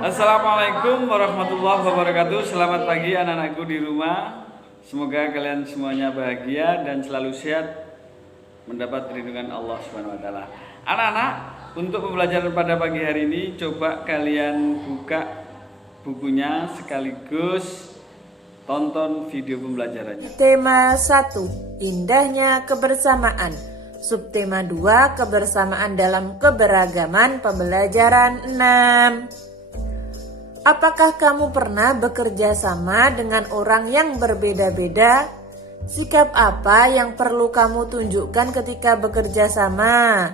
Assalamualaikum warahmatullahi wabarakatuh. Selamat pagi anak-anakku di rumah. Semoga kalian semuanya bahagia dan selalu sehat, mendapat perlindungan Allah Subhanahu wa taala. Anak-anak, untuk pembelajaran pada pagi hari ini coba kalian buka bukunya sekaligus tonton video pembelajarannya. Tema 1, indahnya kebersamaan. Subtema 2, kebersamaan dalam keberagaman. Pembelajaran 6. Apakah kamu pernah bekerja sama dengan orang yang berbeda-beda? Sikap apa yang perlu kamu tunjukkan ketika bekerja sama?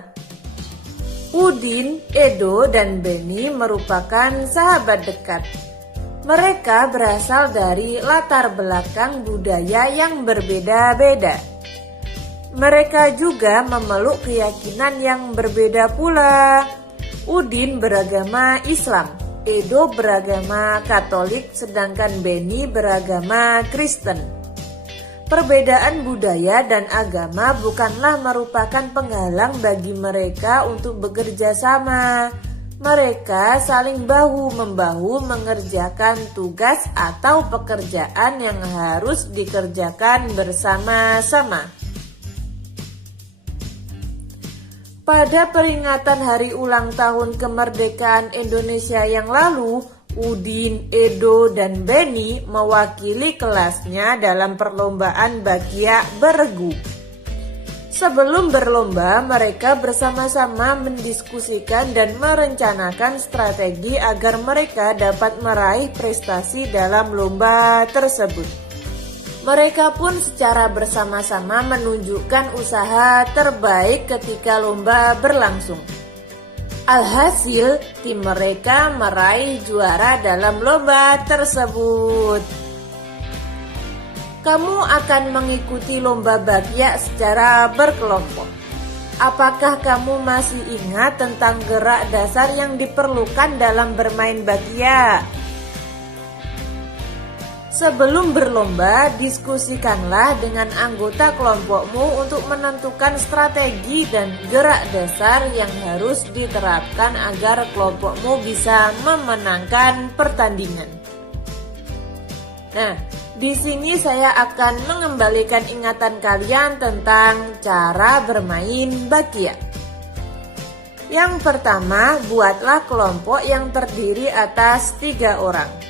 Udin, Edo, dan Beni merupakan sahabat dekat. Mereka berasal dari latar belakang budaya yang berbeda-beda. Mereka juga memeluk keyakinan yang berbeda pula. Udin beragama Islam, Edo beragama Katolik, sedangkan Beni beragama Kristen. Perbedaan budaya dan agama bukanlah merupakan penghalang bagi mereka untuk bekerja sama. Mereka saling bahu-membahu mengerjakan tugas atau pekerjaan yang harus dikerjakan bersama-sama. Pada peringatan hari ulang tahun kemerdekaan Indonesia yang lalu, Udin, Edo, dan Beni mewakili kelasnya dalam perlombaan Bakia beregu. Sebelum berlomba, mereka bersama-sama mendiskusikan dan merencanakan strategi agar mereka dapat meraih prestasi dalam lomba tersebut. Mereka pun secara bersama-sama menunjukkan usaha terbaik ketika lomba berlangsung. Alhasil, tim mereka meraih juara dalam lomba tersebut. Kamu akan mengikuti lomba Bakia secara berkelompok. Apakah kamu masih ingat tentang gerak dasar yang diperlukan dalam bermain Bakia? Sebelum berlomba, diskusikanlah dengan anggota kelompokmu untuk menentukan strategi dan gerak dasar yang harus diterapkan agar kelompokmu bisa memenangkan pertandingan. Nah, di sini saya akan mengembalikan ingatan kalian tentang cara bermain Bakia. Yang pertama, buatlah kelompok yang terdiri atas 3 orang.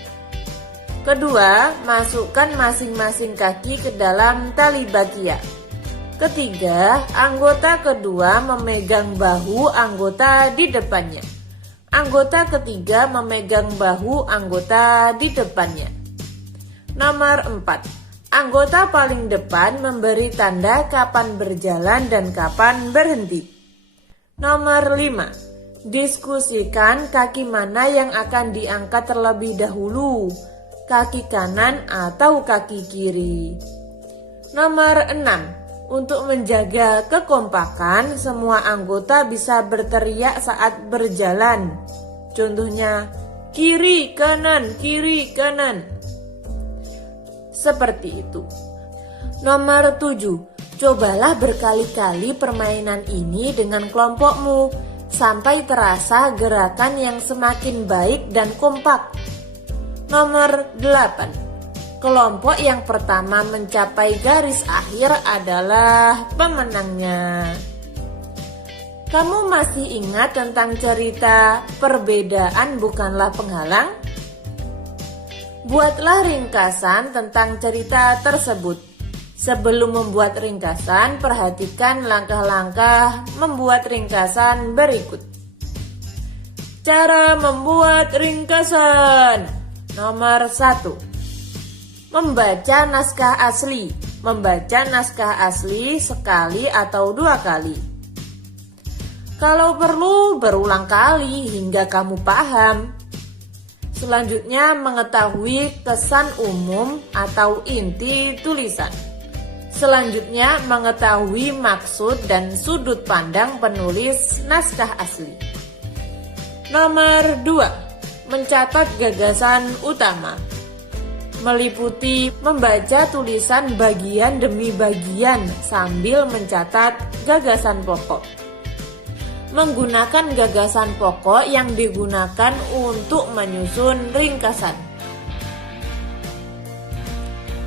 Kedua, masukkan masing-masing kaki ke dalam tali Bakia. Ketiga, anggota kedua memegang bahu anggota di depannya. Anggota ketiga memegang bahu anggota di depannya. Nomor 4, anggota paling depan memberi tanda kapan berjalan dan kapan berhenti. Nomor 5, diskusikan kaki mana yang akan diangkat terlebih dahulu, kaki kanan atau kaki kiri. Nomor 6, untuk menjaga kekompakan, semua anggota bisa berteriak saat berjalan. Contohnya, kiri kanan, kiri kanan. Seperti itu. Nomor 7, cobalah berkali-kali permainan ini dengan kelompokmu sampai terasa gerakan yang semakin baik dan kompak. Nomor 8, kelompok yang pertama mencapai garis akhir adalah pemenangnya. Kamu masih ingat tentang cerita perbedaan bukanlah penghalang? Buatlah ringkasan tentang cerita tersebut. Sebelum membuat ringkasan, perhatikan langkah-langkah membuat ringkasan berikut. Cara membuat ringkasan. Nomor 1, membaca naskah asli. Membaca naskah asli sekali atau 2 kali. Kalau perlu berulang kali hingga kamu paham. Selanjutnya, mengetahui kesan umum atau inti tulisan. Selanjutnya, mengetahui maksud dan sudut pandang penulis naskah asli. Nomor 2, mencatat gagasan utama. Meliputi membaca tulisan bagian demi bagian sambil mencatat gagasan pokok. menggunakan gagasan pokok yang digunakan untuk menyusun ringkasan.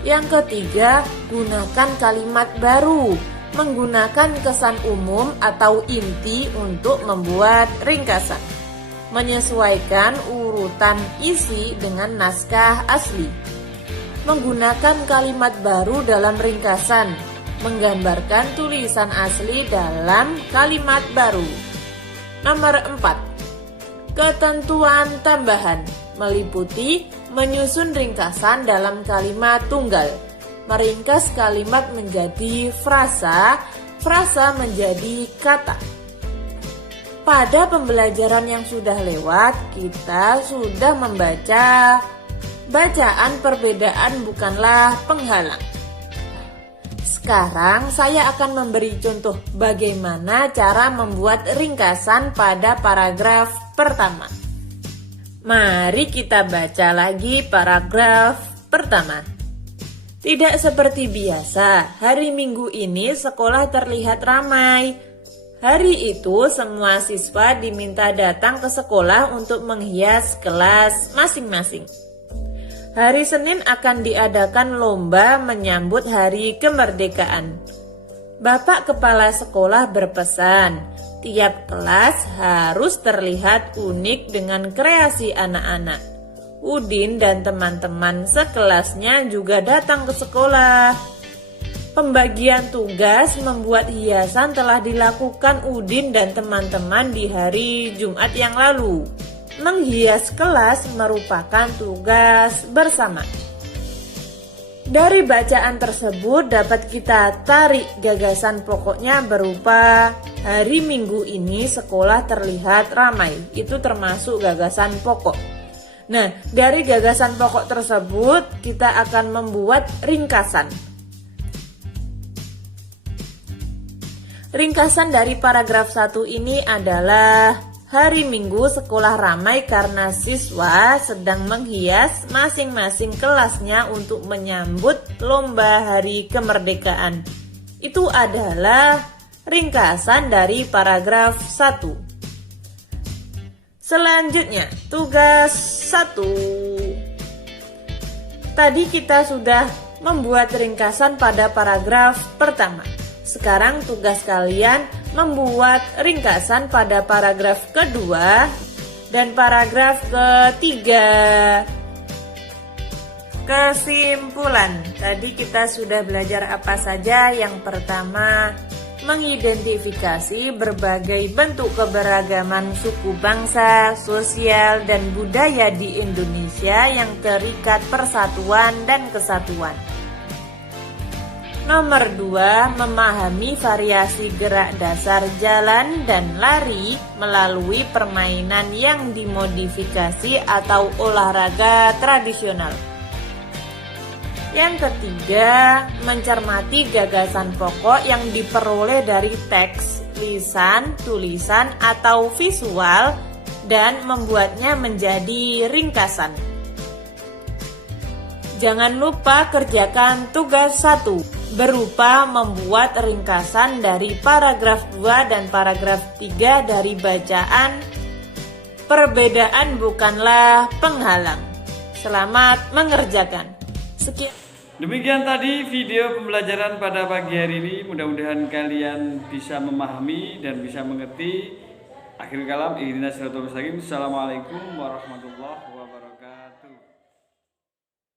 Yang ketiga, gunakan kalimat baru, menggunakan kesan umum atau inti untuk membuat ringkasan. Menyesuaikan urutan isi dengan naskah asli. Menggunakan kalimat baru dalam ringkasan, menggambarkan tulisan asli dalam kalimat baru. Nomor 4. Ketentuan tambahan meliputi menyusun ringkasan dalam kalimat tunggal, meringkas kalimat menjadi frasa, frasa menjadi kata. Pada pembelajaran yang sudah lewat, kita sudah membaca bacaan perbedaan bukanlah penghalang. Sekarang saya akan memberi contoh bagaimana cara membuat ringkasan pada paragraf pertama. Mari kita baca lagi paragraf pertama. Tidak seperti biasa, hari Minggu ini sekolah terlihat ramai. Hari itu semua siswa diminta datang ke sekolah untuk menghias kelas masing-masing. Hari Senin akan diadakan lomba menyambut hari kemerdekaan. Bapak Kepala Sekolah berpesan, tiap kelas harus terlihat unik dengan kreasi anak-anak. Udin dan teman-teman sekelasnya juga datang ke sekolah. Pembagian tugas membuat hiasan telah dilakukan Udin dan teman-teman di hari Jumat yang lalu. Menghias kelas merupakan tugas bersama. Dari bacaan tersebut dapat kita tarik gagasan pokoknya berupa hari Minggu ini sekolah terlihat ramai. Itu termasuk gagasan pokok. Nah, dari gagasan pokok tersebut kita akan membuat ringkasan. Ringkasan dari paragraf 1 ini adalah hari Minggu sekolah ramai karena siswa sedang menghias masing-masing kelasnya untuk menyambut lomba hari kemerdekaan. Itu adalah ringkasan dari paragraf 1. Selanjutnya, tugas 1. Tadi kita sudah membuat ringkasan pada paragraf pertama. Sekarang tugas kalian membuat ringkasan pada paragraf kedua dan paragraf ketiga. Kesimpulan, tadi kita sudah belajar apa saja. Yang pertama, mengidentifikasi berbagai bentuk keberagaman suku bangsa, sosial, dan budaya di Indonesia yang terikat persatuan dan kesatuan. Nomor 2, memahami variasi gerak dasar jalan dan lari melalui permainan yang dimodifikasi atau olahraga tradisional. Yang ketiga, mencermati gagasan pokok yang diperoleh dari teks, lisan, tulisan, atau visual dan membuatnya menjadi ringkasan. Jangan lupa kerjakan tugas 1 berupa membuat ringkasan dari paragraf 2 dan paragraf 3 dari bacaan perbedaan bukanlah penghalang. Selamat mengerjakan. Sekian. Demikian tadi video pembelajaran pada pagi hari ini. Mudah-mudahan kalian bisa memahami dan bisa mengerti. Akhir kalam, ihdinas siratal mustaqim. Assalamualaikum warahmatullahi wabarakatuh.